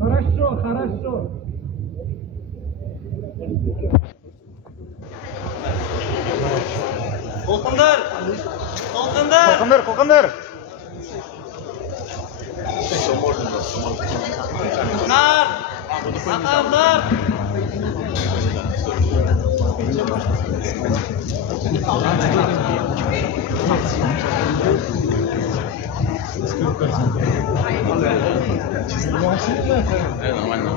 Хорошо, хорошо. Толқындар! Толқындар! Қолқандар, қолқандар! Ақар! Ақандар! Нормально.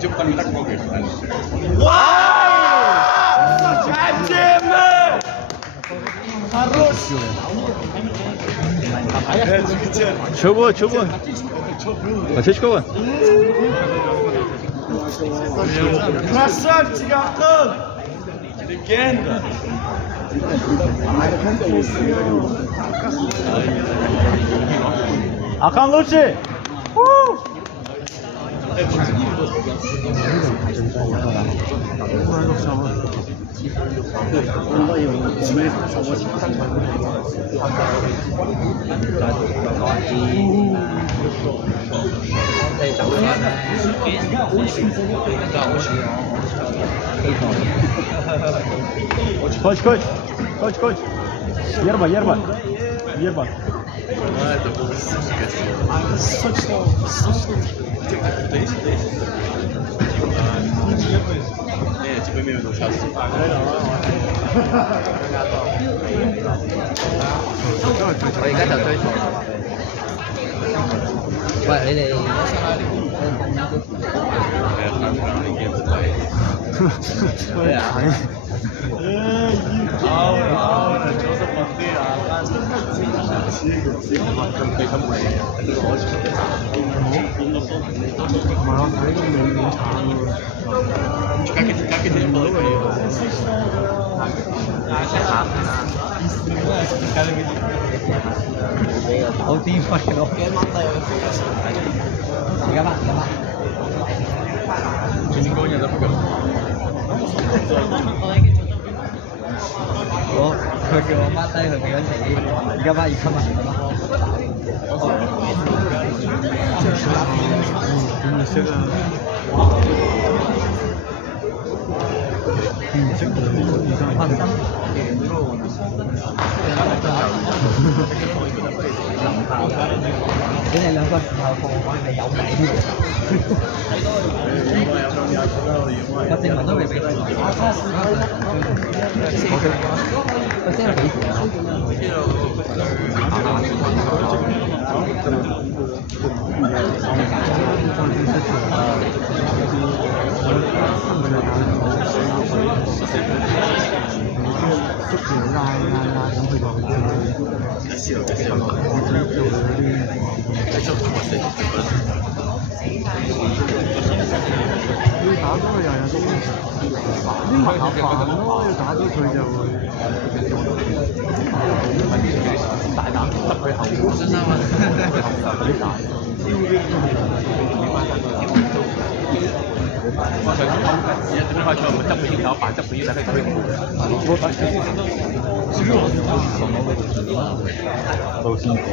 Че там так много их? Чего, чего? Отечкова? Красавчик, Ақын! Легенда! Ақан лучший! Коч, коч, коч, коч. Ерба, ерба, ерба. Это было сочно. Не, типа имею в виду сейчас.我而家就追錯啦。喂，你哋咩啊？好癲廢咯！而家乜？佢叫我抹低佢俾緊錢，而家抹要吸你哋兩個時候個位係有名嘅，我正文都未俾佢。我先係幾時啊？要打咗佢又有啲麻煩咯，要打咗佢就會大膽執佢後邊，後啲大。我上次而家點樣開錯？咪執佢腰手，扮執佢腰手，跟住佢我打算都辛苦。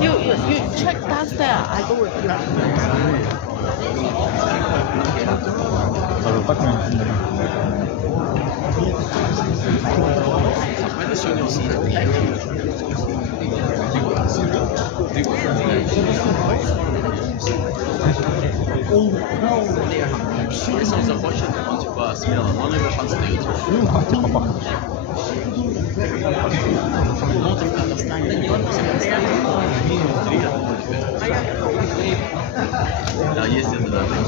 You check downstairs. I go with you. 나도 딱 그냥 Сегодня он Если он захочет, он типа смело, но он его шанс дает. Ну, только достанет. Да, есть это, да.